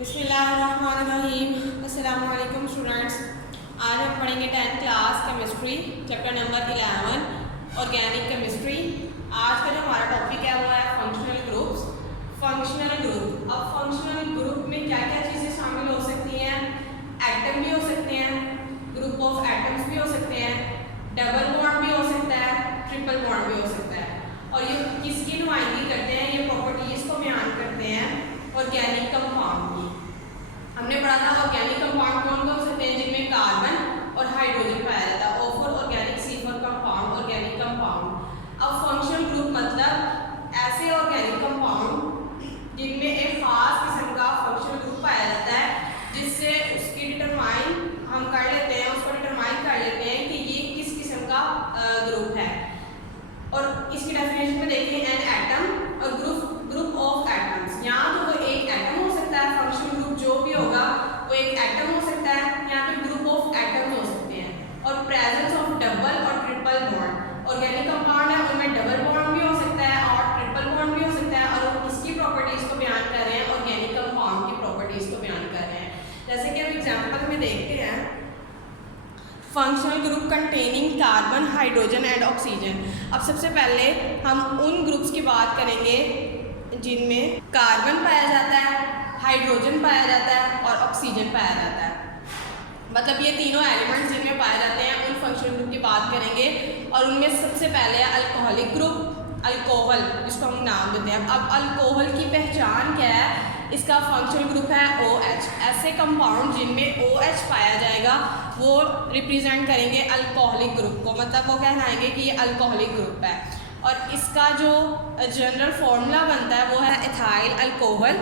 बिस्मिल्लाहिर्रहमानिर्रहीम। अस्सलाम वालेकुम स्टूडेंट्स। आज हम पढ़ेंगे 10th class chemistry chapter number 11 organic chemistry. आज का जो हमारा टॉपिक है वो है फंक्शनल ग्रुप्स। फंक्शनल ग्रुप, अब फंक्शनल ग्रुप में क्या क्या चीज़ें शामिल हो सकती हैं? एटम भी हो सकते हैं, ग्रुप ऑफ एटम्स भी हो सकते हैं, डबल बॉन्ड भी हो सकता है, ट्रिपल बॉन्ड भी हो सकता है। और ये किसकी नुमाइंदगी करते हैं? ये प्रॉपर्टीज़ को बयान करते हैं ऑर्गेनिक कंपाउंड की। हमने पढ़ा था ऑर्गेनिक कंपाउंड कौन कौन से हैं, जिनमें कार्बन और हाइड्रोजन पाया जाता है। O for organic, C for compound, organic compound. अब फंक्शनल ग्रुप मतलब ऐसे ऑर्गेनिक कंपाउंड जिनमें एक खास किस्म का फंक्शनल ग्रुप पाया जाता है, जिससे उसकी डिटरमाइन हम कर लेते हैं, उसको डिटरमाइन कर लेते हैं कि ये किस किस्म का ग्रुप है। और इसकी डेफिनेशन में देखिए, एन एटम और ग्रुप ऑफ एटम्स। यहाँ तो कोई एक एटम हो सकता है, फंक्शनल ग्रुप जो भी होगा वो एक एटम हो सकता है, यहाँ पे ग्रुप ऑफ एटम्स हो सकते हैं। और प्रेजेंस ऑफ डबल और ट्रिपल बॉन्ड, ऑर्गेनिक कंपाउंड है उनमें डबल बॉन्ड भी हो सकता है और ट्रिपल बॉन्ड भी हो सकता है। और वो किसकी प्रॉपर्टीज को बयान कर रहे हैं? ऑर्गेनिक कंपाउंड की प्रॉपर्टीज को बयान कर रहे हैं। जैसे कि अब एग्जाम्पल में देखते हैं, functional group containing carbon, hydrogen and oxygen. अब सबसे पहले हम उन ग्रुप्स की बात करेंगे जिनमें कार्बन पाया जाता है, हाइड्रोजन पाया जाता है और ऑक्सीजन पाया जाता है। मतलब ये तीनों एलिमेंट्स जिनमें पाए जाते हैं, उन फंक्शनल ग्रुप की बात करेंगे। और उनमें सबसे पहले है अल्कोहलिक ग्रुप, अल्कोहल जिसको हम नाम देते हैं। अब अल्कोहल की पहचान क्या है? इसका फंक्शनल ग्रुप है OH। ऐसे कंपाउंड जिनमें OH पाया जाएगा वो रिप्रेजेंट करेंगे अल्कोहलिक ग्रुप को, मतलब वो कहलाएंगे कि ये अल्कोहलिक ग्रुप है। और इसका जो जनरल फॉर्मूला बनता है वो है एथाइल अल्कोहल।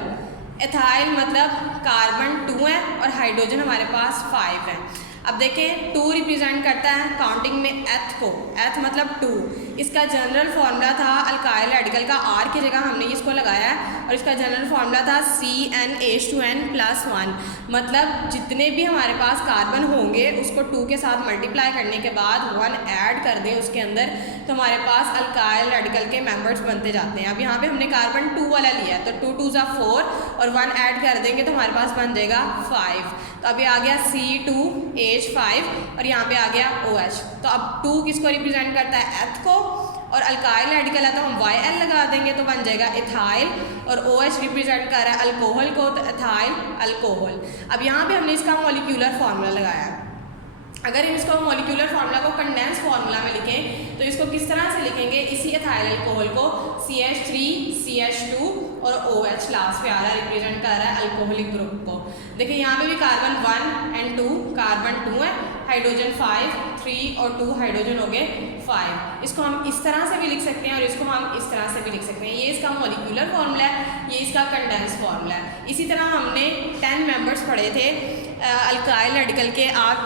एथाइल मतलब कार्बन 2 है और हाइड्रोजन हमारे पास 5 है। अब देखें, 2 रिप्रेजेंट करता है काउंटिंग में एथ को, एथ मतलब 2। इसका जनरल फार्मूला था अल्काइल रेडिकल का, R की जगह हमने इसको लगाया है। और इसका जनरल फार्मूला था CnH2n+1। मतलब जितने भी हमारे पास कार्बन होंगे उसको 2 के साथ मल्टीप्लाई करने के बाद 1 ऐड कर दें उसके अंदर, तो हमारे पास अल्काइल रेडिकल के मेंबर्स बनते जाते हैं। अब यहाँ पे हमने कार्बन 2 वाला लिया है, तो 2 2 ज़ा 4 और 1 ऐड कर देंगे तो हमारे पास बन जाएगा 5। तो अभी आ गया C2H5 और यहाँ पे आ गया OH। तो अब 2 किसको रिप्रेजेंट करता है? एथ को। और अल्काइल रेडिकल है तो हम YL लगा देंगे तो बन जाएगा एथाइल। और OH रिप्रेजेंट कर रहा है अल्कोहल को, तो एथाइल अल्कोहल। अब यहाँ पे हमने इसका मॉलिक्यूलर फार्मूला लगाया है। अगर हम इसको मॉलिक्यूलर फार्मूला को कंडेंस फार्मूला में लिखें तो इसको किस तरह से लिखेंगे? इसी एथाइल अल्कोहल को CH3CH2 और OH लास्ट पे आ रहा है, रिप्रेजेंट कर रहा है अल्कोहलिक ग्रुप को। देखिए यहाँ पे भी कार्बन 1 और 2, कार्बन 2 है, हाइड्रोजन 5, 3 और 2 हाइड्रोजन हो गए 5। इसको हम इस तरह से भी लिख सकते हैं और इसको हम इस तरह से भी लिख सकते हैं। ये इसका मॉलिक्यूलर फार्मूला है, ये इसका कंडेंस फार्मूला है। इसी तरह हमने 10 मेंबर्स पढ़े थे अल्काइल रेडिकल के। आप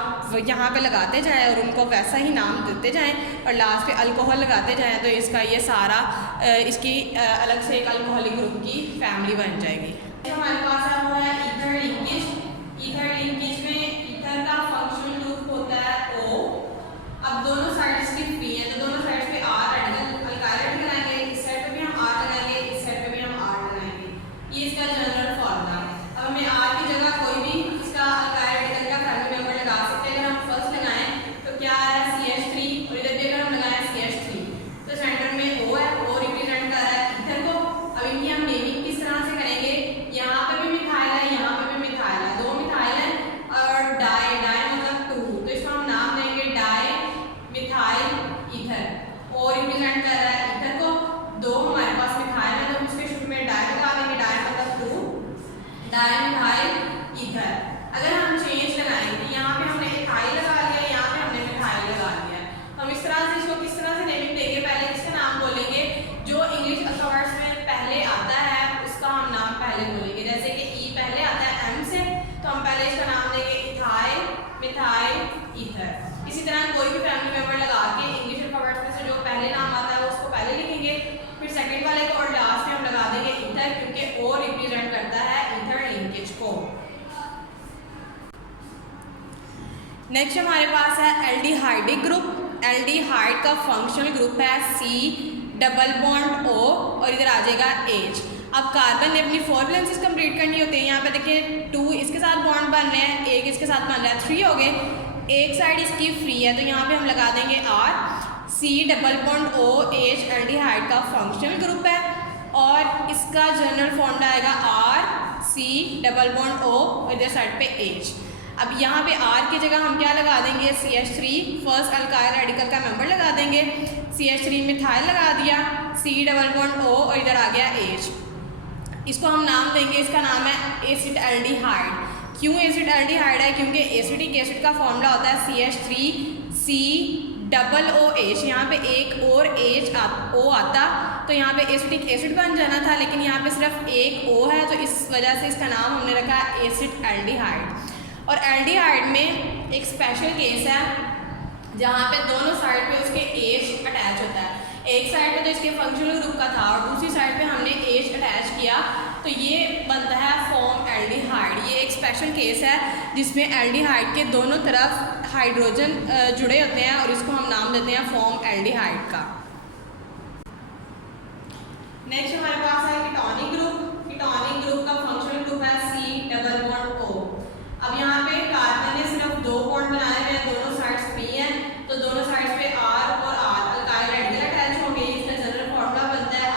यहाँ पे लगाते जाएं और उनको वैसा ही नाम देते जाएं और लास्ट पे अल्कोहल लगाते जाएं, तो इसका ये सारा इसकी अलग से एक अल्कोहलिक ग्रुप की फैमिली बन जाएगी। जो हमारे पास है वो है ईथर लिंकेज। ईथर लिंकेज में ईथर का फंक्शनल ग्रुप होता है O। अब दोनों साइड इसकी फ्री है, तो दोनों साइड पे R रेडिकल, अल्काइल रेडिकल लगाएंगे, इस साइड पे भी हम R लगाएंगे, इस साइड पे भी हम R लगाएंगे। ये इसका जनरल फॉर्मूला है। अब हमें R की जगह कोई भी इसका अल्काइल रेडिकल का फैमिली मेंबर लगा सकते हैं। अगर हम फर्स्ट लगाएं तो क्या आ रहा है? CH3। और इधर भी अगर हम लगाएं CH3 तो सेंटर में O है, O रिप्रेजेंट कर रहा है ईथर को। अब इनकी हम नेमिंग किस तरह से करेंगे? यहाँ पे भी मिथाइल है, यहाँ पे भी मिथाइल है, 2 मिथाइल है और डाई, डाई मतलब 2, तो इसको हम नाम देंगे di methyl ether. O represent कर रहा है ईथर को, 2 हमारे पास मिथाइल है तो उसके शुरू में डाई लगा देंगे, डाई मतलब 2, डाई मिथाइल ईथर। अगर हम चेंज लगाएंगे, यहाँ पे हमने इथाइल लगा लिया, यहाँ पे हमने मिथाइल लगा लिया, तो हम इस तरह से इसको किस तरह से नेमिंग देंगे? पहले इसका नाम बोलेंगे, जो इंग्लिश अल्फाबेट्स में पहले आता है उसका हम नाम पहले बोलेंगे। जैसे कि E पहले आता है M से, तो हम पहले इसका नाम देंगे इथाइल मिथाइल ईथर। इसी तरह कोई भी फैमिली मेंबर लगा के इंग्लिश अल्फाबेट्स में से जो पहले नाम आता है उसको पहले लिखेंगे, फिर सेकंड वाले को और लास्ट में हम लगा देंगे ईथर, क्योंकि O रिप्रेजेंट करता है ईथर लिंकेज को। नेक्स्ट हमारे पास है एल्डिहाइडिक ग्रुप। एल्डिहाइड का फंक्शनल ग्रुप है C डबल बॉन्ड O और इधर आ जाएगा H। अब कार्बन ने अपनी 4 वैलेंसीज कंप्लीट करनी होती है। यहाँ पे देखिए 2 इसके साथ बॉन्ड बन रहे हैं, एक इसके साथ बन रहा है, 3 हो गए। एक साइड इसकी फ्री है तो यहाँ पे हम लगा देंगे R। C double bond OH aldehyde का फंक्शनल ग्रुप है और इसका जनरल फॉर्मूला आएगा RC डबल बॉन्ड O और इधर साइड पे H। अब यहाँ पे R की जगह हम क्या लगा देंगे, CH3 फर्स्ट अल्काइल रेडिकल का मेंबर लगा देंगे, CH3 मिथाइल लगा दिया, C डबल बॉन्ड O और इधर आ गया H। इसको हम नाम देंगे, इसका नाम है एसिड एल्डिहाइड। क्यों एसिड एल्डिहाइड है? क्योंकि एसिडिक एसिड का फॉर्मूला होता है CH3C डबल OH। यहाँ पे एक और O आता तो यहाँ पे एसिडिक एसिड बन जाना था, लेकिन यहाँ पे सिर्फ एक O है तो इस वजह से इसका नाम हमने रखा है एसिड एल्डिहाइड। और एल्डिहाइड में एक स्पेशल केस है जहाँ पे दोनों साइड पे उसके H अटैच होता है। एक साइड पे तो इसके फंक्शनल ग्रुप का था और दूसरी साइड पे हमने H अटैच किया तो ये बनता है फॉर्म एल्डिहाइड। ये एक स्पेशल केस है जिसमें एल्डिहाइड के दोनों तरफ हाइड्रोजन जुड़े होते हैं और इसको हम नाम देते हैं फॉर्म एल्डिहाइड का। नेक्स्ट हमारे पास है कीटोनिक ग्रुप। कीटोनिक ग्रुप का फंक्शनल ग्रुप है C डबल बॉन्ड O। अब यहाँ पे कार्बन ने सिर्फ 2 बॉन्ड बनाए हुए हैं, दोनों साइड्स फ्री हैं तो दोनों साइड्स पे R और R अल्काइल रेडिकल अटैच होंगे। इसका जनरल फॉर्मूला बनता है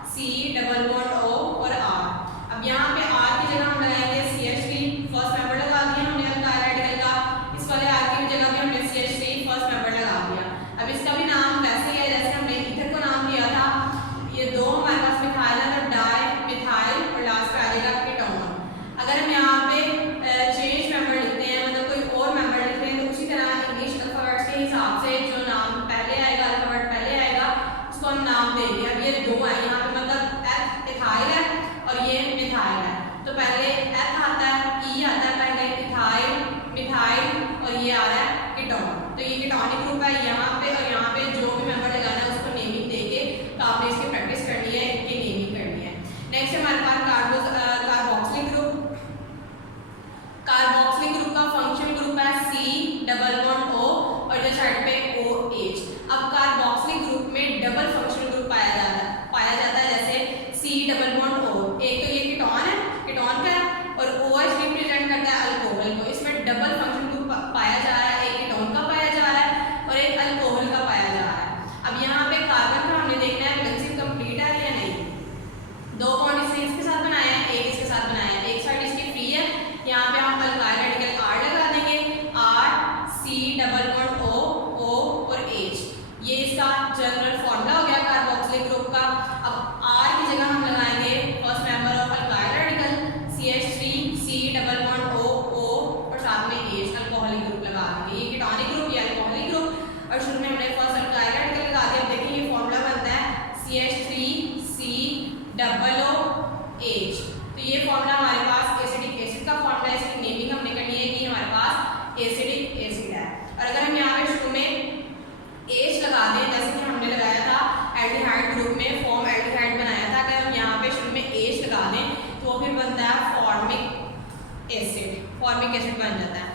RC डबल बॉन्ड O और R। अब यहाँ पे R की जगह हम लगाएंगे CH3 फर्स्ट मेंबर लगा दिया हमने अल्काइल रेडिकल का, इस वाले R की जगह भी हमने CH3 फर्स्ट मेंबर लगा दिया। अब इसका भी नाम वैसे ही है जैसे हमने ईथर को नाम दिया था। ये 2 हमारे पास मिथाइल है तो डाई मिथाइल और लास्ट पे आ जाएगा कीटोन। अगर हम यहाँ पे चेंज मेंबर लिखते हैं, मतलब कोई और मेंबर लिखते हैं तो उसी तरह इंग्लिश अल्फाबेट्स के हिसाब से जो नाम पहले आएगा, अल्फाबेट पहले आएगा, उसको हम नाम देंगे। अब ये 2 है यहाँ पे, मतलब इथाइल है और ये मिथाइल है तो पहले एथ आता है, ई आता है, पहले इथाइल मिथाइल और ये आ रहा है कीटोन। तो ये कीटोनिक ग्रुप है यहाँ पे और यहाँ पे जो भी मेंबर लगाना है उसको नेमिंग देके तो आपने इसकी प्रैक्टिस करनी है, इनकी नेमिंग करनी है। नेक्स्ट हमारे पास कार्बोक्सिलिक ग्रुप। कार्बोक्सिलिक ग्रुप का फंक्शनल ग्रुप है C डबल बॉन्ड O और इधर साइड पे OH। अब कार्बोक्सिलिक ग्रुप में डबल फंक्शनल ग्रुप पाया जाता है जैसे C डबल बॉन्ड O। एक तो ये कीटोन है, कीटोन का है और OH रिप्रेजेंट करता है अल्कोहल को। इसमें डबल फंक्शनल ग्रुप पाया जा रहा है, एक कीटोन का पाया जा रहा है और एक अल्कोहल का पाया जा रहा है। अब यहाँ पे कार्बन का हमने देखना है वैलेंसी कंप्लीट है या नहीं। 2 बॉन्ड इसने इसके साथ बनाया है, एक इसके साथ बनाया है, एक साइड इसकी फ्री है, यहाँ पे हम अल्काइल रेडिकल R लगा देंगे, RC डबल बॉन्ड O और H। ये इसका जनरल फॉर्मूला हो गया कार्बोक्सिलिक ग्रुप का। अब R की जगह हम लगाएंगे first member of alkyl radical CH3C double bond O और साथ में H अल्कोहलिक ग्रुप लगा देंगे। ये कीटोनिक ग्रुप, ये अल्कोहलिक ग्रुप और शुरू में हमने फर्स्ट अल्काइल रेडिकल लगा दिया। अब देखिए ये फॉर्मूला बनता है CH3C डबल OH। तो ये फॉर्मूला हमारे पास एसिडिक एसिड का फॉर्मूला है, इसकी नेमिंग हमने करनी है कि हमारे पास एसिडिक एसिड है। और अगर हम यहाँ पे शुरू में H लगा दें जैसे कि हमने लगाया था एल्डिहाइड ग्रुप में, फॉर्म एल्डिहाइड बनाया था, अगर हम यहाँ पे शुरू में H लगा दें तो फिर बनता है फॉर्मिक एसिड बन जाता है।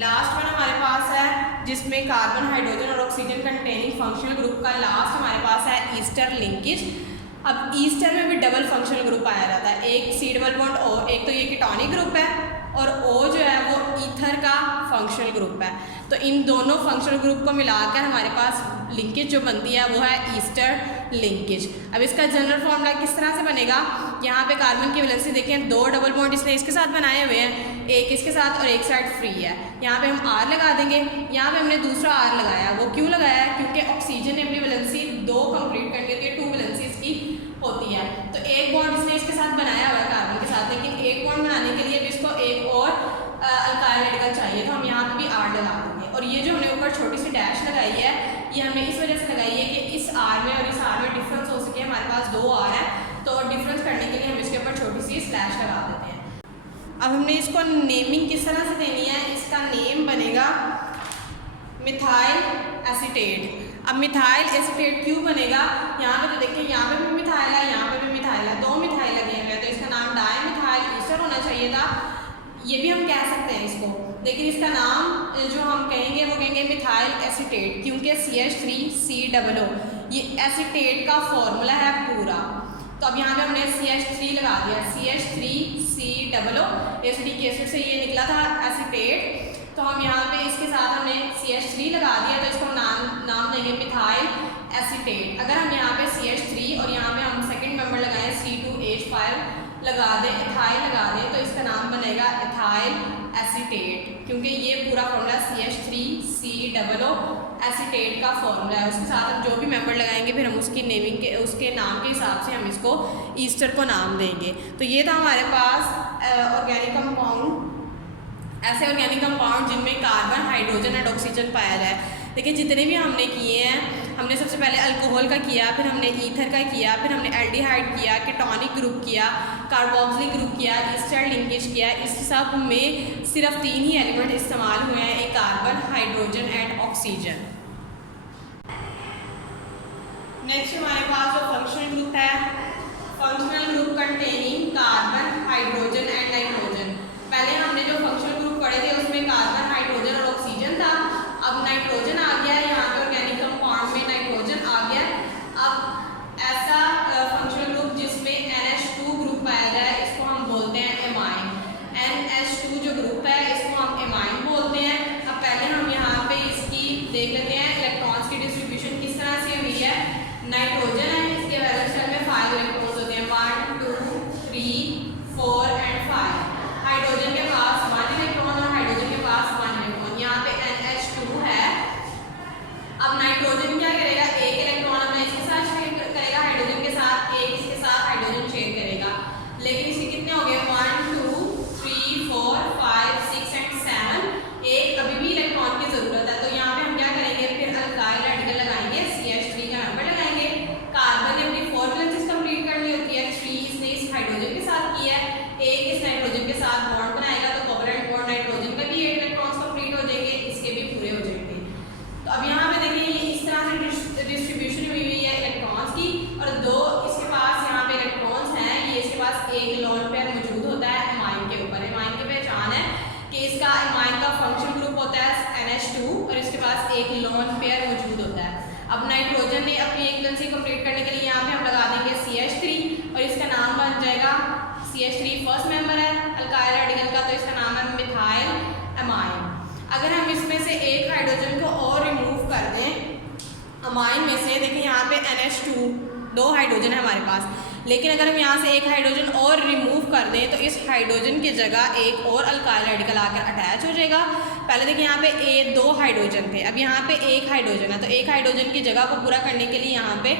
लास्ट वन हमारे पास है जिसमें कार्बन हाइड्रोजन और ऑक्सीजन कंटेनिंग फंक्शनल ग्रुप का लास्ट हमारे पास है ईस्टर लिंकेज। अब ईस्टर में भी डबल फंक्शनल ग्रुप पाया जाता है, एक C डबल बॉन्ड O। एक तो ये कीटोनिक ग्रुप है और O जो है वो ईथर का फंक्शनल ग्रुप है। तो इन दोनों फंक्शनल ग्रुप को मिलाकर हमारे पास लिंकेज जो बनती है वो है ईस्टर लिंकेज। अब इसका जनरल फॉर्मूला किस तरह से बनेगा, यहाँ पे कार्बन की वैलेंसी देखें, 2 डबल बॉन्ड इसने इसके साथ बनाए हुए हैं, एक इसके साथ और एक साइड फ्री है। यहाँ पे हम R लगा देंगे, यहाँ पे हमने दूसरा R लगाया। वो क्यों लगाया है? क्योंकि ऑक्सीजन ने अपनी वैलेंसी 2 कंप्लीट करनी होती है, 2 वैलेंसी इसकी होती है। तो एक बॉन्ड इसने इसके साथ बनाया हुआ है कार्बन के साथ, लेकिन एक बॉन्ड बनाने के लिए भी इसको एक और अल्काइल रेडिकल चाहिए तो हम यहाँ पे भी R लगा देंगे। और ये जो हमने ऊपर छोटी सी डैश लगाई है ये हमने इस वजह से लगाई है कि इस R में और इस R में डिफरेंस हो सके। हमारे पास 2 R है तो डिफरेंस करने के लिए हम इसके ऊपर छोटी सी स्लैश लगा देते हैं। अब हमने इसको नेमिंग किस तरह से देनी है, इसका नेम बनेगा मिथाइल एसीटेट। अब मिथाइल एसीटेट क्यों बनेगा, यहाँ पे तो देखिए यहाँ पे भी मिथाइल है, यहाँ पे भी मिथाइल है, 2 मिथाइल लगे हुए हैं तो इसका नाम डाई मिथाइल ईस्टर होना चाहिए था। ये भी हम कह सकते हैं इसको, लेकिन इसका नाम जो हम कहेंगे वो कहेंगे मिथाइल एसीटेट, क्योंकि CH3C डबल O ये एसीटेट का फॉर्मूला है पूरा। तो अब यहाँ पे हमने CH3 लगा दिया, CH3C double O acetic acid से ये निकला था एसीटेट। तो हम यहाँ पे इसके साथ हमने CH3 लगा दिया, तो इसको हम नाम देंगे मिथाइल एसीटेट। अगर हम यहाँ पे CH3 और यहाँ पे हम सेकंड मेंबर लगाएं C2H5 लगा दें, इथाइल लगा दें, तो इसका नाम बनेगा इथाइल एसीटेट, क्योंकि ये पूरा फॉर्मूला CH3COO एसीटेट का फॉर्मूला है। उसके साथ हम जो भी मेंबर लगाएंगे फिर हम उसकी नेमिंग के उसके नाम के हिसाब से हम इसको ईस्टर को नाम देंगे। तो ये था हमारे पास ऑर्गेनिक कंपाउंड, ऐसे ऑर्गेनिक कंपाउंड जिनमें कार्बन, हाइड्रोजन एंड ऑक्सीजन पाया जाए। देखिए जितने भी हमने किए हैं, हमने सबसे पहले अल्कोहल का किया, फिर हमने ईथर का किया, फिर हमने एल्डिहाइड किया, केटोनिक ग्रुप किया, कार्बोक्सिलिक ग्रुप किया, ईस्टर लिंकेज किया। इस सब में सिर्फ 3 ही एलिमेंट इस्तेमाल हुए हैं, एक carbon, hydrogen and oxygen. Next हमारे पास जो फंक्शनल ग्रुप है, functional group containing carbon, hydrogen and nitrogen. पहले हमने जो फंक्शनल ग्रुप पढ़े थे उसमें कार्बन, हाइड्रोजन और ऑक्सीजन था। अब नाइट्रोजन आ गया, यहाँ पे ऑर्गेनिक कंपाउंड में नाइट्रोजन आ गया। अब ऐसा फंक्शनल ग्रुप जिसमें NH2 ग्रुप पाया जाए इसको हम बोलते हैं एमाइन। NH2 जो ग्रुप है इसको हम एमाइन बोलते हैं। अब पहले हम यहाँ पे इसकी देख लेते हैं इलेक्ट्रॉन्स की डिस्ट्रीब्यूशन किस तरह से हुई है। नाइट्रोजन है, इसके वैलेंस शेल में 5 इलेक्ट्रॉन्स होते हैं, 1 2 3 4 एंड 5। हाइड्रोजन के पास 1 इलेक्ट्रॉन और हाइड्रोजन के पास 1 इलेक्ट्रॉन। यहाँ पे NH2 है। अब नाइट्रोजन क्या करेगा, एक इलेक्ट्रॉन अपना इसके साथ शेयर करेगा हाइड्रोजन के साथ, एक इसके साथ हाइड्रोजन शेयर करेगा। लेकिन इसके कितने हो गए, 1 2 3 4 5 6 एंड 7। एक अभी भी इलेक्ट्रॉन की जरूरत है, तो यहाँ पे हम क्या करेंगे, फिर अल्काइल रेडिकल लगाएंगे, CH3 का नंबर लगाएंगे। कार्बन ने अपनी 4 वैलेंसीज कंप्लीट करनी होती है, 3 इसने इस हाइड्रोजन के साथ किया है, एक इस नाइट्रोजन के साथ बॉन्ड बनाएगा, तो कोवलेंट बॉन्ड नाइट्रोजन का भी 8 इलेक्ट्रॉन्स कंप्लीट हो जाएंगे, इसके भी पूरे हो जाएंगे। तो अब यहाँ पे देखिए ये इस तरह से डिस्ट्रीब्यूशन हुई है इलेक्ट्रॉन्स की, और 2 इसके पास यहाँ पे इलेक्ट्रॉन्स हैं, ये इसके पास एक लोन पेयर मौजूद होता है एमाइन के ऊपर। एमाइन की पहचान है कि इसका एमाइन का फंक्शनल ग्रुप होता है NH2 और इसके पास एक लोन पेयर मौजूद होता है। अब नाइट्रोजन ने अपनी एक वैलेंसी कंप्लीट करने के लिए यहाँ पे हम लगा देंगे CH3 और इसका नाम बन जाएगा, CH3 फर्स्ट मेंबर है अल्काइल रेडिकल का, तो इसका नाम है मिथाइल एमाइन। अगर हम इसमें से एक हाइड्रोजन को और रिमूव कर दें अमाइन में से, देखिए यहाँ पे NH2 2 हाइड्रोजन है हमारे पास, लेकिन अगर हम यहाँ से एक हाइड्रोजन और रिमूव कर दें तो इस हाइड्रोजन की जगह एक और अल्काइल रेडिकल आकर अटैच हो जाएगा। पहले देखिए यहाँ पे 2 हाइड्रोजन थे, अब यहाँ पे एक हाइड्रोजन है, तो एक हाइड्रोजन की जगह को पूरा करने के लिए यहाँ पे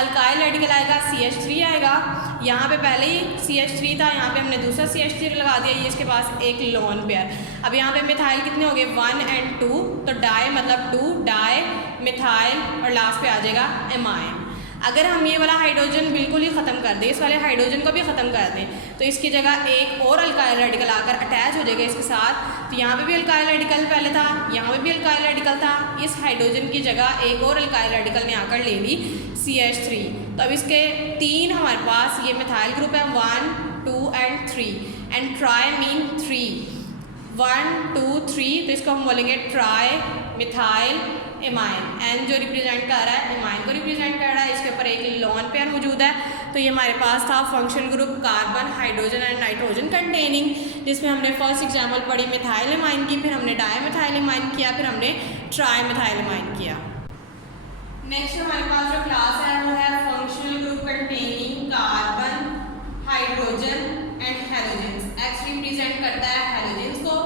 अल्काइल रेडिकल आएगा, CH3 आएगा। यहाँ पे पहले ही CH3 था, यहाँ पे हमने दूसरा CH3 लगा दिया, ये इसके पास एक लोन पेयर। अब यहाँ पे मिथाइल कितने हो गए, 1 एंड 2, तो डाई मतलब 2 डाई मिथाइल और लास्ट पे आ जाएगा एमाइन। अगर हम ये वाला हाइड्रोजन बिल्कुल ही ख़त्म कर दें, इस वाले हाइड्रोजन को भी ख़त्म कर दें, तो इसकी जगह एक और अल्काइल रेडिकल आकर अटैच हो जाएगा इसके साथ। तो यहाँ पे भी अल्काइल रेडिकल पहले था, यहाँ पे भी अल्काइल रेडिकल था, इस हाइड्रोजन की जगह एक और अल्काइल रेडिकल ने आकर ले ली CH3। तो अब इसके 3 हमारे पास ये मिथाइल ग्रुप है, 1 2 एंड 3 एंड ट्राई मीन 3 1 2 3, तो इसको हम बोलेंगे ट्राई मिथाइल एमाइन। एन जो रिप्रेजेंट कर रहा है एमाइन को रिप्रेजेंट कर रहा है, इसके ऊपर एक लोन पेयर मौजूद है। तो ये हमारे पास था functional group carbon, hydrogen and nitrogen containing, जिसमें हमने फर्स्ट एग्जाम्पल पढ़ी मिथाइल एमाइन की, फिर हमने डाई मिथाइल एमाइन किया, फिर हमने ट्राई मिथाइल एमाइन किया। नेक्स्ट हमारे पास जो क्लास है वो है functional group containing carbon, hydrogen and halogens. X represent करता है हैलोजेंस को।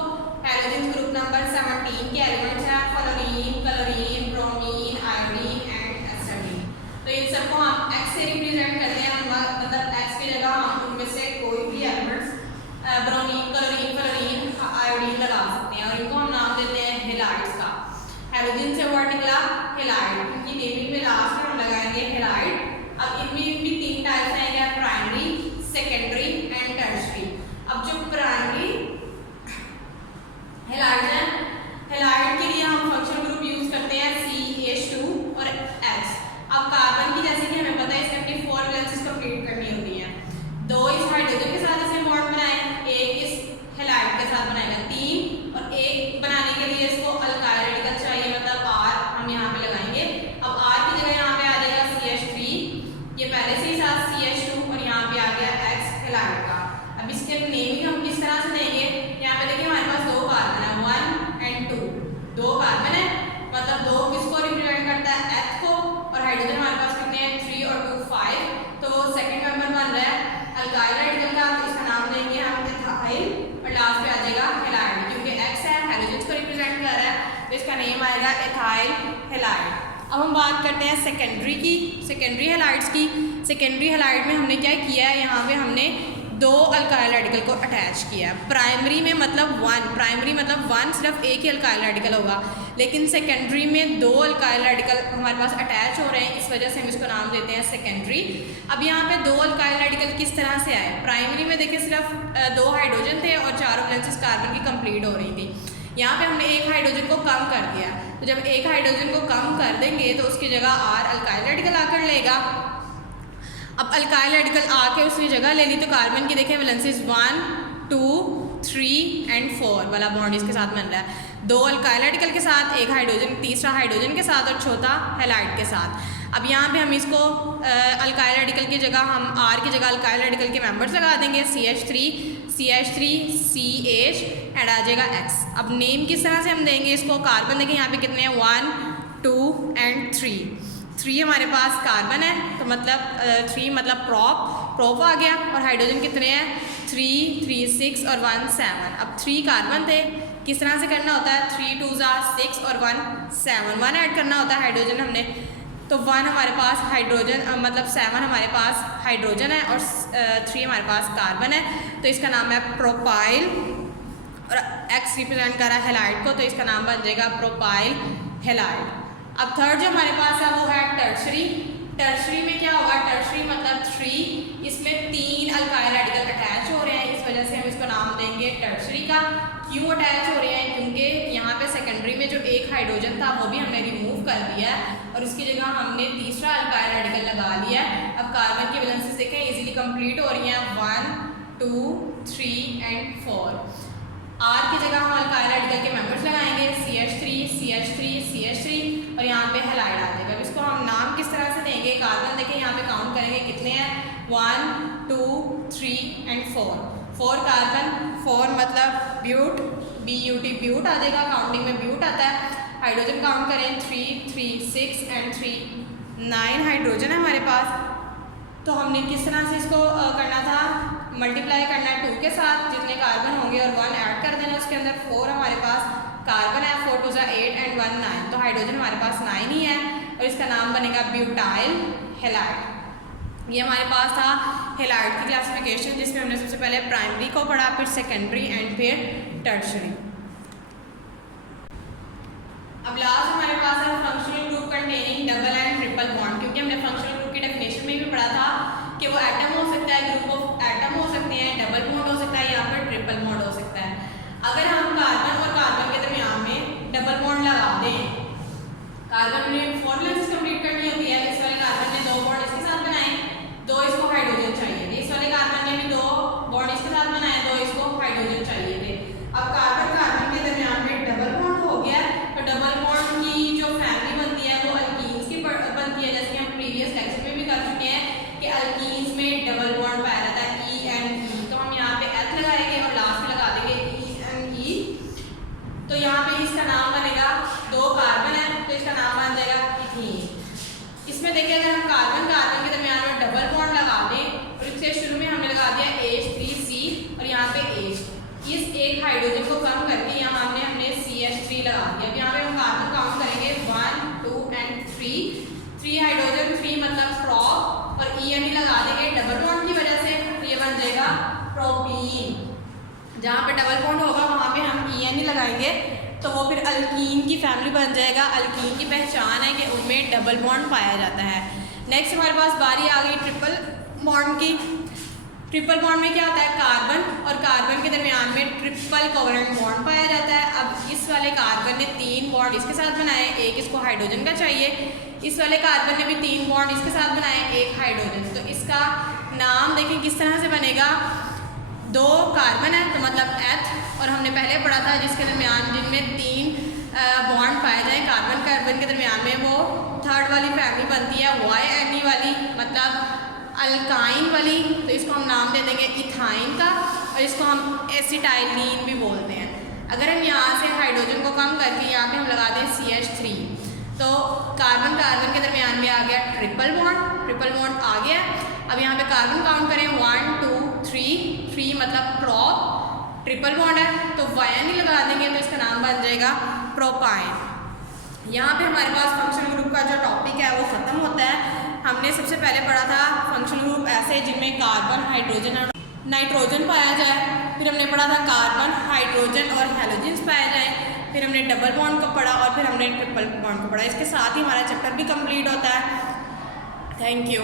हैलोजेंस ग्रुप नंबर 17 के एलिमेंट्स हैं, fluorine, chlorine, bromine, iodine and astatine. तो इन सबको हम एक्स से रिप्रेजेंट करते हैं, मतलब एक्स की जगह हम उनमें से कोई भी elements bromine, chlorine, fluorine, iodine लगा सकते हैं और इनको हम नाम देते हैं हेलाइड्स का। हैलोजेन से वर्ड निकला हेलाइड, क्योंकि नेमिंग में लास्ट में हम लगाएंगे हेलाइड। अब इनमें भी 3 टाइप्स हैं, प्राइमरी, सेकेंडरी एंड पे देखिए हमारे पास दो कार्बन है, 1 एंड 2, दो कार्बन है, मतलब दो किसको रिप्रेजेंट करता है, एथ को, और हाइड्रोजन हमारे पास कितने हैं, 3 और 2 5, तो सेकंड मेंबर बन रहा है अल्काइल रेडिकल का, तो इसका नाम देंगे हम इथाइल, और लास्ट पे आ जाएगा हैलाइड, क्योंकि एक्स है हाइड्रोजन को रिप्रेजेंट कर रहा है, तो इसका नेम आएगा इथाइल हैलाइड। अब हम बात करते हैं सेकेंडरी की, सेकेंडरी हैलाइड्स की। सेकेंडरी हैलाइड में हमने क्या किया है, यहाँ पे हमने दो अल्काइल रेडिकल को अटैच किया है। प्राइमरी में मतलब वन सिर्फ एक ही अल्काइल रेडिकल होगा, लेकिन सेकेंडरी में दो अल्काइल रेडिकल हमारे पास अटैच हो रहे हैं, इस वजह से हम इसको नाम देते हैं सेकेंडरी। अब यहाँ पे दो अल्काइल रेडिकल किस तरह से आए, प्राइमरी में देखिए सिर्फ दो हाइड्रोजन थे और चारों वैलेंसीज कार्बन की कंप्लीट हो रही थी। यहाँ पे हमने एक हाइड्रोजन को कम कर दिया, तो जब एक हाइड्रोजन को कम कर देंगे तो उसकी जगह आर अल्काइल रेडिकल आकर लेगा। अब अल्काइल रेडिकल आके उसने जगह ले ली, तो कार्बन की देखें वैलेंसीज 1 2 3 एंड 4 वाला बॉन्ड इसके साथ बन रहा है, दो अल्काइल रेडिकल के साथ, एक हाइड्रोजन, तीसरा हाइड्रोजन के साथ और चौथा हैलाइड के साथ। अब यहाँ पे हम इसको अल्काइल रेडिकल की जगह हम आर की जगह अल्काइल रेडिकल के मेंबर्स लगा देंगे, CH3 CH एंड आ जाएगा X। अब नेम किस तरह से हम देंगे इसको, कार्बन देखें यहाँ पे कितने हैं, 1 2 एंड 3 हमारे पास कार्बन है, तो मतलब 3 मतलब प्रोप आ गया, और हाइड्रोजन कितने हैं, 3 3 6 और 1 7। अब 3 कार्बन थे, किस तरह से करना होता है, 3 2 6 और 1 7, 1 ऐड करना होता है हाइड्रोजन हमने, तो 1 हमारे पास हाइड्रोजन मतलब 7 हमारे पास हाइड्रोजन है और 3 हमारे पास कार्बन है, तो इसका नाम है प्रोपाइल, और X रिप्रेजेंट कर रहा है हैलाइड को, तो इसका नाम बन जाएगा प्रोपाइल हैलाइड। अब थर्ड जो हमारे पास है वो है टर्शरी। टर्शरी में क्या होगा, टर्शरी मतलब 3, इसमें 3 अल्काइल रेडिकल अटैच हो रहे हैं, इस वजह से हम इसको नाम देंगे टर्शरी का। क्यों अटैच हो रहे हैं, क्योंकि यहाँ पे सेकेंडरी में जो एक हाइड्रोजन था वो भी हमने रिमूव कर दिया है और उसकी जगह हमने तीसरा अल्काइल रेडिकल लगा लिया है। अब कार्बन की वैलेंसीज देखें इजीली कंप्लीट हो रही हैं, 1 2 3 एंड 4। आर की जगह हम अल्काइल रेडिकल के मेंबर्स लगाएंगे, CH3 और यहाँ पे हैलाइड आ जाएगा। इसको हम नाम किस तरह से देंगे, कार्बन देखें यहाँ पे काउंट करेंगे कितने हैं, 1 2 3 एंड 4 कार्बन, 4 मतलब ब्यूट, BUT ब्यूट आ जाएगा, काउंटिंग में ब्यूट आता है। हाइड्रोजन काउंट करें 3 3 6 एंड 3 9 हाइड्रोजन है हमारे पास। तो हमने किस तरह से इसको करना था, मल्टीप्लाई करना है 2 के साथ, जितने कार्बन होंगे और 1 ऐड कर देना उसके अंदर। 4 हमारे पास कार्बन है, 4 2 8 एंड 1 9, तो हाइड्रोजन हमारे पास 9 ही है और इसका नाम बनेगा ब्यूटाइल हैलाइड। ये हमारे पास था हैलाइड की क्लासिफिकेशन, जिसमें हमने सबसे पहले प्राइमरी को पढ़ा, फिर सेकेंडरी एंड फिर टर्शरी। अब लास्ट हमारे पास है functional group containing double and triple bond, क्योंकि हमने फंक्शनल ग्रुप की डेफिनेशन में भी पढ़ा था कि वो एटम हो सकता है, ग्रुप ऑफ एटम हो सकते हैं, डबल बॉन्ड हो सकता है या फिर ट्रिपल बॉन्ड हो सकता है। अगर हम कार्बन और कार्बन के दरमियान में डबल बॉन्ड लगा दें, कार्बन ने 4 वैलेंसीज कंप्लीट करनी होती है, इस वाले कार्बन ने 2 बॉन्ड इसके साथ बनाए, 2 इसको हाइड्रोजन चाहिए थे, इस वाले कार्बन ने भी 2 बॉन्ड इसके साथ बनाए, 2 इसको हाइड्रोजन चाहिए थे। अब कार्बन कार्बन के दरमियान में डबल बॉन्ड हो गया, तो डबल बॉन्ड की जो फैमिली बनती है वो अल्कीन्स की बनती है, जैसे हम प्रीवियस लेक्चर में भी कर चुके हैं कि अल्कीन्स में डबल बॉन्ड पाया जाता है, E तो हम यहाँ पे H लगाएंगे और लास्ट में लगा देंगे E, तो यहाँ पे इसका नाम बनेगा, 2 कार्बन है तो इसका नाम बन जाएगा इथीन। इसमें देखिए अगर हम कार्बन कार्बन के दरमियान में डबल बॉन्ड लगा दें और इससे शुरू में हमने लगा दिया H3C और यहाँ पे H, इस एक हाइड्रोजन को कम करके यहाँ हमने CH3 लगा दिया। अब यहाँ पे हम कार्बन काउंट करेंगे 1 2 एंड 3 हाइड्रोजन, 3 मतलब प्रोप और E लगा देंगे डबल बॉन्ड की वजह से, तो ये बन जाएगा प्रोपीन। जहाँ पे डबल बॉन्ड होगा वहाँ पे हम E लगाएंगे तो वो फिर अल्कीन की फैमिली बन जाएगा। अल्कीन की पहचान है कि उनमें डबल बॉन्ड पाया जाता है। नेक्स्ट हमारे पास बारी आ गई ट्रिपल बॉन्ड की। ट्रिपल बॉन्ड में क्या होता है, कार्बन और कार्बन के दरमियान में ट्रिपल कोवेलेंट बॉन्ड पाया जाता है। अब इस वाले कार्बन ने 3 बॉन्ड इसके साथ बनाए, एक इसको हाइड्रोजन का चाहिए, इस वाले कार्बन ने भी 3 बॉन्ड इसके साथ बनाए, एक हाइड्रोजन, तो इसका नाम देखें किस तरह से बनेगा, 2 कार्बन है तो मतलब एथ, और हमने पहले पढ़ा था जिसके दरमियान जिनमें 3 बॉन्ड पाए जाए कार्बन कार्बन के दरमियान में, वो थर्ड वाली फैमिली बनती है YNE वाली, मतलब अल्काइन वाली, तो इसको हम नाम दे देंगे इथाइन का। और इसको हम एसिटाइलिन भी बोलते हैं। अगर हम यहाँ से हाइड्रोजन को कम करके यहाँ पे हम लगा दें CH3, तो कार्बन कार्बन के दरमियान में आ गया ट्रिपल बॉन्ड आ गया। अब यहाँ पे कार्बन काउंट करें 1 2 3 मतलब प्रॉप, ट्रिपल बॉन्ड है तो वायन ही लगा देंगे तो इसका नाम बन जाएगा प्रोपाइन। यहाँ पे हमारे पास फंक्शनल ग्रुप का जो टॉपिक है वो ख़त्म होता है। हमने सबसे पहले पढ़ा था फंक्शनल ग्रुप ऐसे जिनमें कार्बन, हाइड्रोजन और नाइट्रोजन पाया जाए। फिर हमने पढ़ा था कार्बन, हाइड्रोजन और हैलोजेंस पाए जाए। फिर हमने डबल बॉन्ड को पढ़ा और फिर हमने ट्रिपल बॉन्ड को पढ़ा। इसके साथ ही हमारा चैप्टर भी कंप्लीट होता है। Thank you.